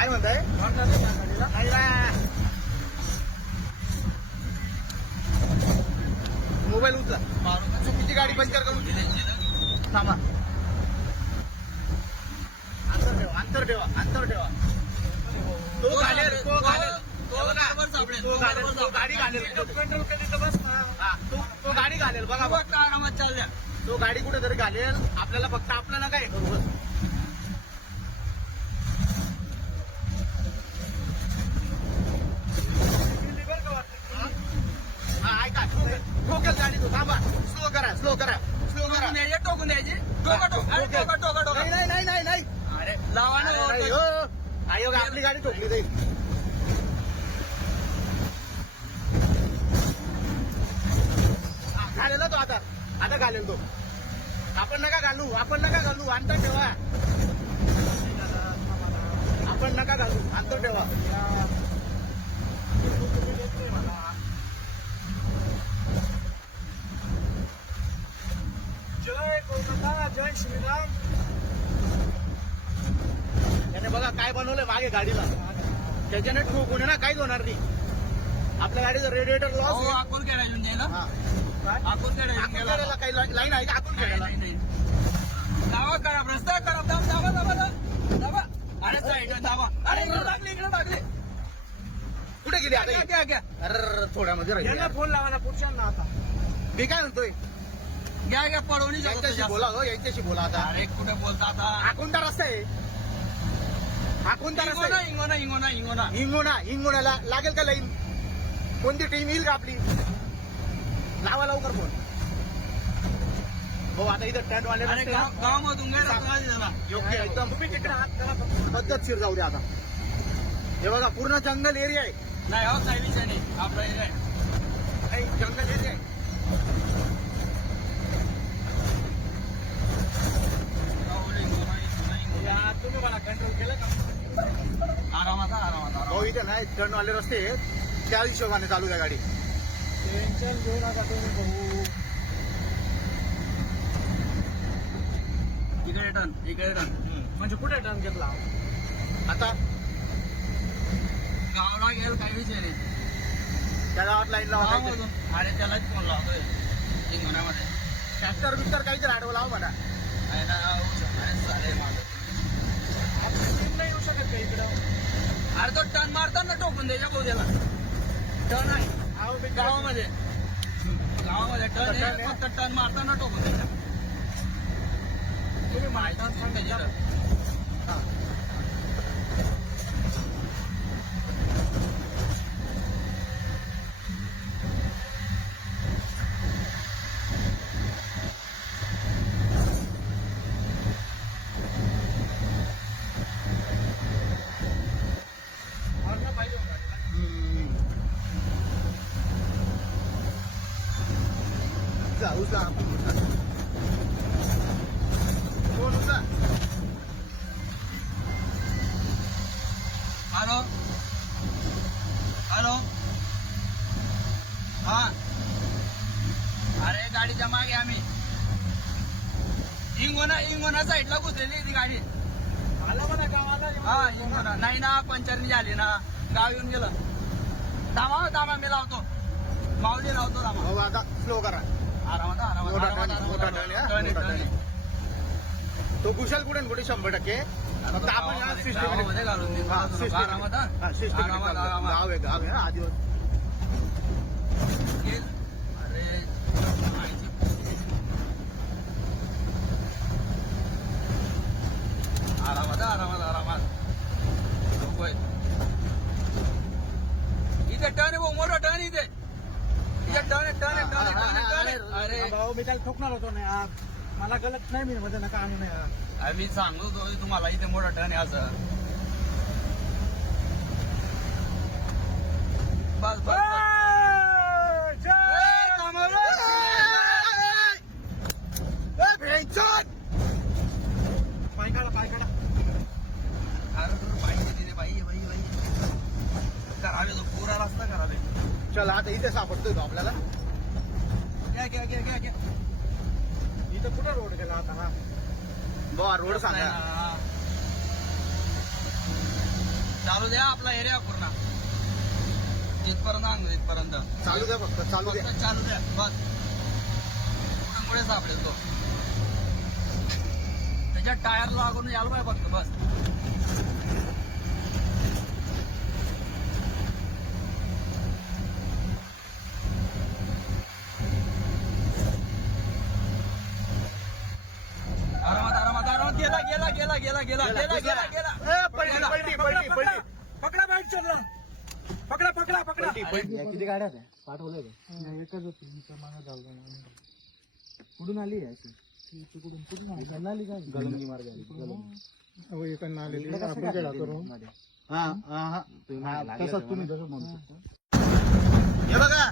काय म्हणताय? मोबाईल उचला. चुकीची गाडी पंक्चर करून थांबा. अंतर ठेवा अंतर ठेवा अंतर ठेवा. तो घालेल तो घालेल. तो बरोबर सापडेल. तो घालेल तो गाडी घालेल. तर बस तो तो गाडी घालेल बघा बघ. आरामात चाल द्या. तो गाडी कुठेतरी घालेल. आपल्याला फक्त आपल्याला काय? करू बस. गेली बरं का वाटतं. हा ऐका ठोकेल गाडी तो थांबा. स्लो करा स्लो करा. स्लो करा. द्यायचे टोकून द्यायची. टोका टोक अरे टोका टोका टोका नाही नाही नाही नाही अरे लावा ना नाही. हो. आयोग आपली गाडी ठोकली जाईल. हा, घालेल ना तो आता. आता घालेल तो. आपण नका घालू आपण नका घालू अंतर ठेवा. आपण नका घालू अंतर ठेवा जय कोलकाता जय श्रीराम त्याने बघा काय बनवलंय मागे गाडीला. त्याच्याने ठोकून आहे ना काहीच होणार नाही. आपल्या गाडीचं रेडिएटर लॉस अकोल अकोल खेळायला काही लाईन आहे का? नाही, खेळायला. दाबा करा रस्ता करा. दाब दाबा दाबा दाबा अरे साईड दाबा अरे. इकडे लागले इकडे लागले कुठे गेली? आता अरे थोड्यामध्ये राहिली. फोन लावा ना पुढच्यांना आता. मी काय म्हणतोय? घ्या घ्या पळवणी यांच्याशी बोला हो यांच्याशी बोला आता. अरे कुठे बोलता आता? कोणता रस्ता आहे. कोणता रस्ता इंगोना आहे. इंगोना इंगोना इंगोना. हिंगोणा हिंगोण्याला लागेल का लाईन? कोणती टीम येईल का आपली? लावा लवकर फोन हो आता इथं टेंट वाले अरे रस्ते गाव ना. गावामधून. योग्य आहे, एकदम. तुम्ही तिकडे हात करा फक्त. पद्धतशीर जाऊ द्या आता. हे बघा पूर्ण जंगल एरिया आहे. नाही हो नाही आपला हे आहे. काही जंगल एरिया आहे गावले, इंगोना, इंगोना, इंगोना. या, तुम्ही मला कंट्रोल केलं का आरामात आरामात आरामात. टर्न वाले रस्ते आहेत त्या हिशोबाने चालू द्या गाडी. टेन्शन घेऊ नका तुम्ही भाऊ. इकडे टन इकडे टन म्हणजे कुठे टर्न घेतला? आता गावाला गेल काही विषय नाही. त्या गावात लाईन लावा अरे त्यालाच फोन लावतोय. इंगोण्यामध्ये ट्रॅक्टर बिक्टर काहीतरी आडवं लावा म्हणा. ना नाही येऊ शकत का इकडं? अरे तो टन मारताना टोकून द्यायच्या भाऊ त्याला टन आहे अहो, मी गावामध्ये गावामध्ये टन टन आहे आहे? फक्त टन मारताना टोकून द्यायच्या तुम्ही माहिती माहिती हॅलो. हॅलो. हा. अरे गाडीच्या मागे आम्ही. इंगोना इंगोना साईडला घुसलेली ती गाडी. आलं म्हणा गावाला. हा इंगोना नाही ना पंचरनी झाली ना. गाव येऊन गेलं. दामा दामा मी लावतो. माऊली लावतो दामा भाऊ आता स्लो करा. तो कुशल कुठे कुठे शंभर टक्के. फक्त आपण या टर्न आहे मोठा टर्न टर्न आहे टर्न आहे टर्न टर्न अरे. भाऊ मी त्याला ठोकणार होतो ना यार. मला गलत नाही मी मध्ये नका आणू. अरे मी सांगतो होतो तुम्हाला इथे मोठा टर्न आहे असं. बस बस! पाय काढा पाय काढा. अरे तुला पाहिजे तिथे बाई बाई बाई. करावे तो पुरा रस्ता करावे चला आता इथे सापडतोय तो आपल्याला. घ्या घ्या घ्या घ्या घ्या. इथं कुठं रोड गेला आता हा? बा रोड सांगा. चालू द्या आपला एरिया पूर्ण. तिथपर्यंत आणलं तिथपर्यंत चालू द्या फक्त चालू द्या. चालू द्या बस. पुढे सापडेल तो. त्याच्या टायर लागून यायला पाहिजे फक्त बस आरामात आरामात आरामात गेला गेला गेला गेला गेला गेला गेला पलटी पकडा बाईक चढला. पकडा पकडा पकडा. किती गाड्या पाठवलंय का? एकच होती. मागे झालं कुठून आली कुठून कुठून हा हा हा तसंच तुम्ही म्हणू शकता. हे बघा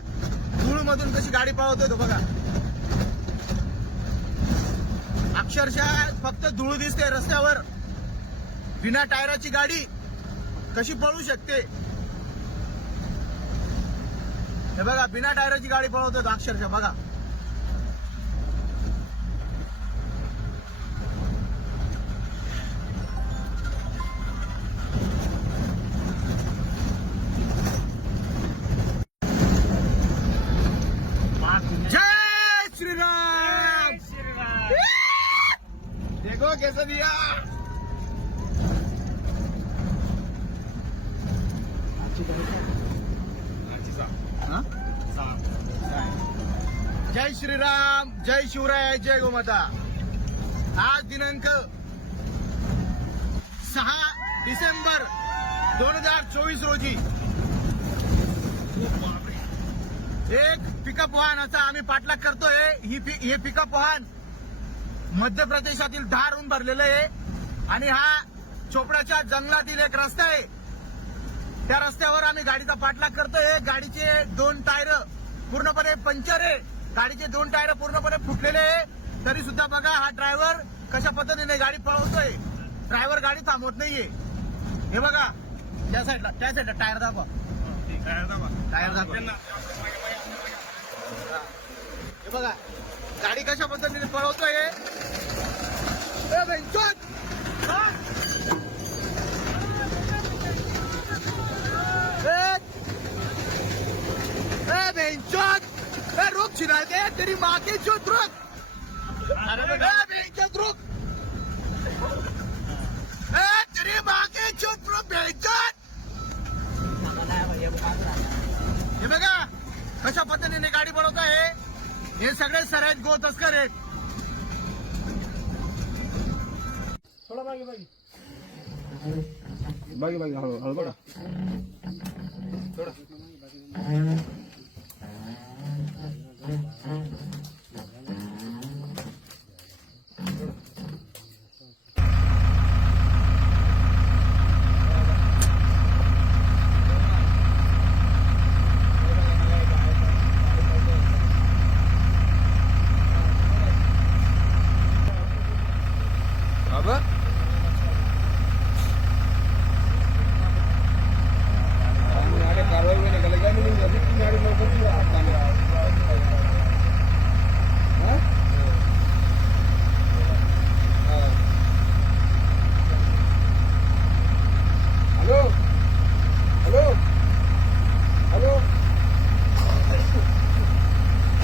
धूळ मधून कशी गाडी पळवतोय तो बघा. अक्षरशः फक्त धूळ दिसते रस्त्यावर. बिना टायराची गाडी कशी पळू शकते? हे बघा बिना टायराची गाडी पळवतो अक्षरशः. बघा. शिवराय जय गोमाता. आज दिनांक सहा डिसेंबर दोन हजार चोवीस रोजी. एक पिकअप वाहन असा आम्ही पाठलाग करतोय. ही हे पिकअप वाहन मध्य प्रदेशातील धारून भरलेलं आहे. आणि हा चोपड्याच्या जंगलातील एक रस्ता आहे. त्या रस्त्यावर आम्ही गाडीचा पाठलाग करतोय. गाडीचे दोन टायर पूर्णपणे पंक्चर आहे. गाडीचे दोन टायर पूर्णपणे फुटलेले आहे. तरी सुद्धा बघा हा ड्रायव्हर कशा पद्धतीने गाडी पळवतोय. ड्रायव्हर गाडी थांबवत नाहीये. हे बघा त्या साईडला त्या साईडला टायर दाबा. टायर दाखवा हे बघा गाडी कशा पद्धतीने पळवतोय ए, भेंचोद! ए, रुक छिना दे तेरी माँ की चुत रुक। रुक। ए, तेरी माँ की चुत रुक भेंचोद! हे बघा कशा पद्धतीने गाडी बनवत आहे हे सगळे सर आहेत गो तस्कर आहेत. थोडा मागे मागे. बाकी बाकी हळू हळू बघा. Uhum.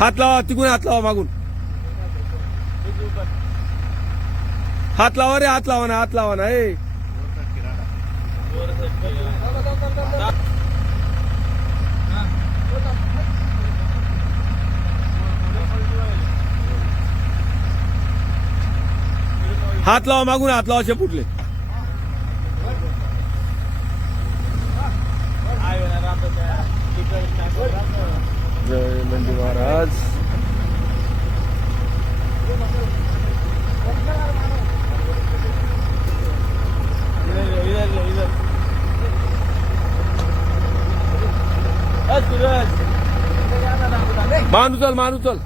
हात लावा तिकडून हात लावा मागून. हात लावा रे हात लावा ना हात लावा ना ए. हात लावा मागून हात लावा असे फुटले जय Nandi Maharaj. Evet. İleri, ileri, ileri. Evet, evet. Manut ol, manut ol.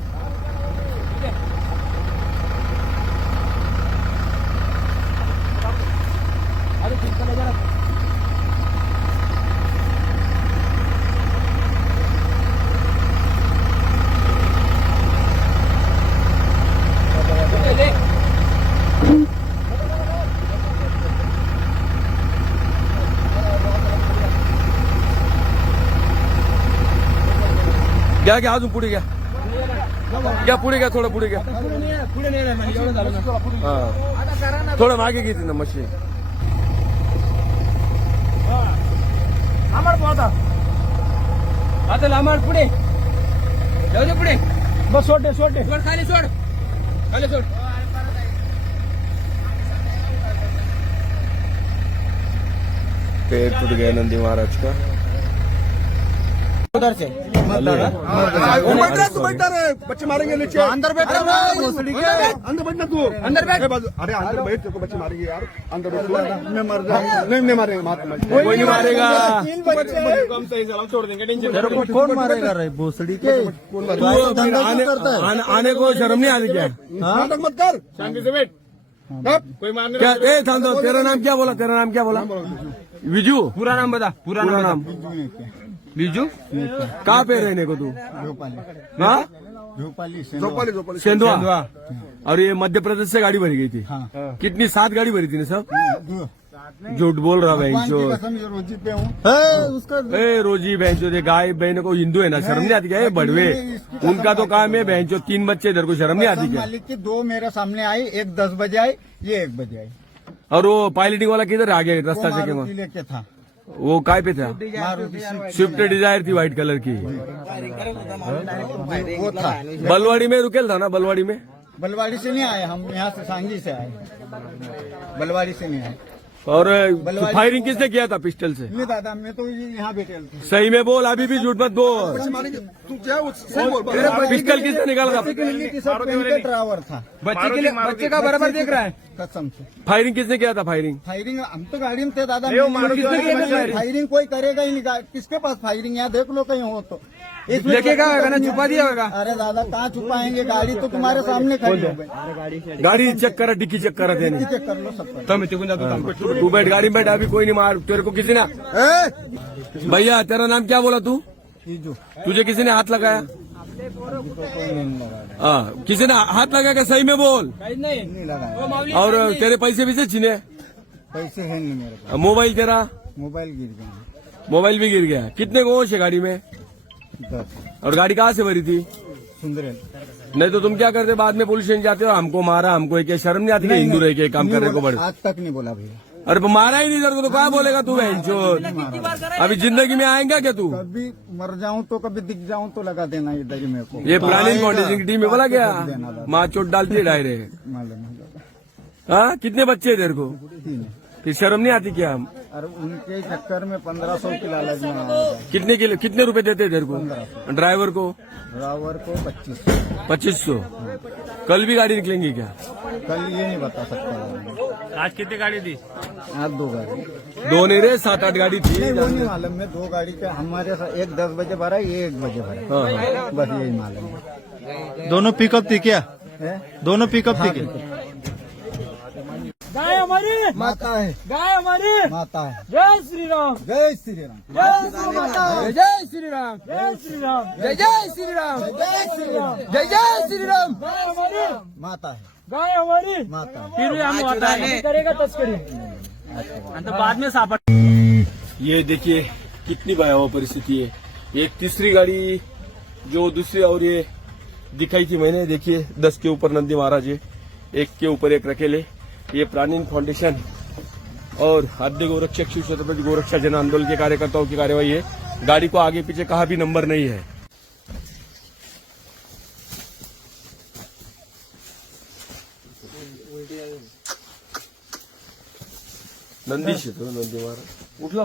घ्या घ्या अजून पुढे घ्या घ्या पुढे घ्या थोडं पुढे घ्या हा। थोडं मागे घेते ना मशीन। आम्हाला पोहता आता आम्हाला पुढे जाऊ दे पुढे बस सोडे सोडे सोड खाली सोड खाली सोड पेड़ टूट गया नंदी महाराज का। उधर से। बच्चे मारेंगे नीचे। अंदर बैठ रहा है भोसड़ी के। अंदर बैठना तू। अंदर बैठ। अरे अंदर बैठ तेरे को बच्चे मारेंगे यार। अंदर मैं मर जाऊँगा नहीं नहीं मारेंगे मार कोई नहीं मारेगा। तीन बच्चे तेरे को कौन मारेगा रे भोसड़ी के? तू आने, आने, आने को शर्म नहीं आती क्या? नाटक मत कर। शांति से बैठ। कोई मारने क्या? ए थाम तेरा नाम क्या बोला? तेरा नाम क्या बोला? विजू। पूरा नाम बता पूरा नाम विजू कहाँ पे रहने को तू? हाँ? भोपाली झोपाली। झोपाली सेंधवा और ये मध्य प्रदेश से गाड़ी भरी गई थी? हाँ। कितनी सात गाड़ी भरी थी ना सब? झूठ बोल रहा बहन जो रोजी पे हूँ। उसका ए रोजी बहन जो ये गाय बहन को हिंदू है ना शर्म नहीं आती क्या ये बड़वे? उनका तो काम है बहन जो तीन बच्चे इधर को शर्म नहीं आती क्या? मालिक की दो मेरे सामने आई एक दस बजे आई ये एक बजे आई। और वो पायलटिंग वाला किधर आ गया रास्ता से के वहाँ? लेके था। वो काय पे था? स्विफ्ट डिज़ायर थी व्हाइट कलर की। बलवाड़ी में रुकेल था ना, बलवाड़ी में? बलवाड़ी से नहीं आए, हम यहाँ से सांगी से आए। बलवाड़ी से नहीं आए। और फायरिंग किसने किया था पिस्टल से? नहीं दादा मैं तो यहाँ बैठे सही में बोल अभी भी झूठ मत बोल। तू क्या वो बोल पिस्टल किसने निकाला था? ड्राइवर था। बच्चे के लिए बच्चे का बराबर देख रहा है। कसम से। फायरिंग किसने किया था फायरिंग फायरिंग हम तो गाड़ी में थे दादा। फायरिंग? फायरिंग कोई करेगा ही नहीं। किसके पास फायरिंग यहाँ देख लो कहीं हो तो। लेके होगा ना छुपा दिया होगा। अरे दादा कहाँ छुपाएँगे? गाड़ी तो तुम्हारे सामने खड़ी हो गई। गाड़ी चेक करा डिक्की चेक करा देने चेक कर लो सब तो मैं तू बैठ गाड़ी में बैठ अभी कोई नहीं मार। तेरे को किसी ने भैया तेरा नाम क्या बोला तू? तुझे किसी ने हाथ लगाया? हाँ किसी ने हाथ लगाया क्या? सही में बोल। नहीं लगाया और तेरे पैसे भी से छीने? पैसे है नहीं मेरे पास। मोबाइल तेरा? मोबाइल गिर गया। मोबाइल भी गिर गया। कितने को होश है गाड़ी में? दस और गाड़ी कहाँ से भरी थी? सुंदर नहीं तो तुम क्या करते बाद में पुलिस स्टेशन जाते हो? हमको मारा हमको एक शर्म नहीं आती हिंदू रह के काम करने को बड़े आज तक नहीं बोला भैया। अरे तो मारा ही नहीं तेरे तो कहाँ बोलेगा तू बहन? अभी ज़िंदगी में आएगा क्या तू? कभी मर जाऊँ तो कभी दिख जाऊँ तो लगा देना इधर ही मेरे को। ये प्लानिंग फाउंडेशन की टीम में बोला गया माँ चोट डालती है मालूम है कितने बच्चे हैं तेरे को? फिर शर्म नहीं आती क्या और उनके चक्कर में पंद्रह सौ की लालच में कितने किलो कितने रुपए देते हैं तेरे को? ड्राइवर को? ड्राइवर को पच्चीस सौ। पच्चीस सौ? कल भी गाड़ी निकलेंगी क्या? कल ये नहीं बता सकता आज कितनी गाड़ी थी? आज दो गाड़ी। दो नहीं रे सात आठ गाड़ी थी। नहीं वो नहीं मालूम। में दो गाड़ी का हमारे साथ एक दस बजे भरा ये एक बजे भरा। हाँ। बस यही मालूम है। दोनों पिकअप थी क्या? दोनों पिकअप थी क्या? गाय हमारी। माता है। गाय हमारी। माता है। जय श्री राम जय श्री राम जय श्री राम जय श्री राम जय श्री राम जय जय श्री राम जय श्री राम जय जय श्री राम गाय हमारी। माता है। गाय हमारी। माता फिर भी हम है। करेगा तस्करी तो बाद में सापड़ ये देखिए कितनी भयावह परिस्थिति है। एक तीसरी गाड़ी जो दूसरी और ये दिखाई थी मैंने देखिए दस के ऊपर नंदी महाराज है। एक के ऊपर एक रखेले। ये प्राणीन फाउंडेशन और आद्य गोरक्षक शिव छत्रपति गोरक्षा जन आंदोलन के कार्यकर्ताओं की कार्यवाही है। गाड़ी को आगे पीछे कहा भी नंबर नहीं है। नंदी क्षेत्र नंदी महाराज। उठला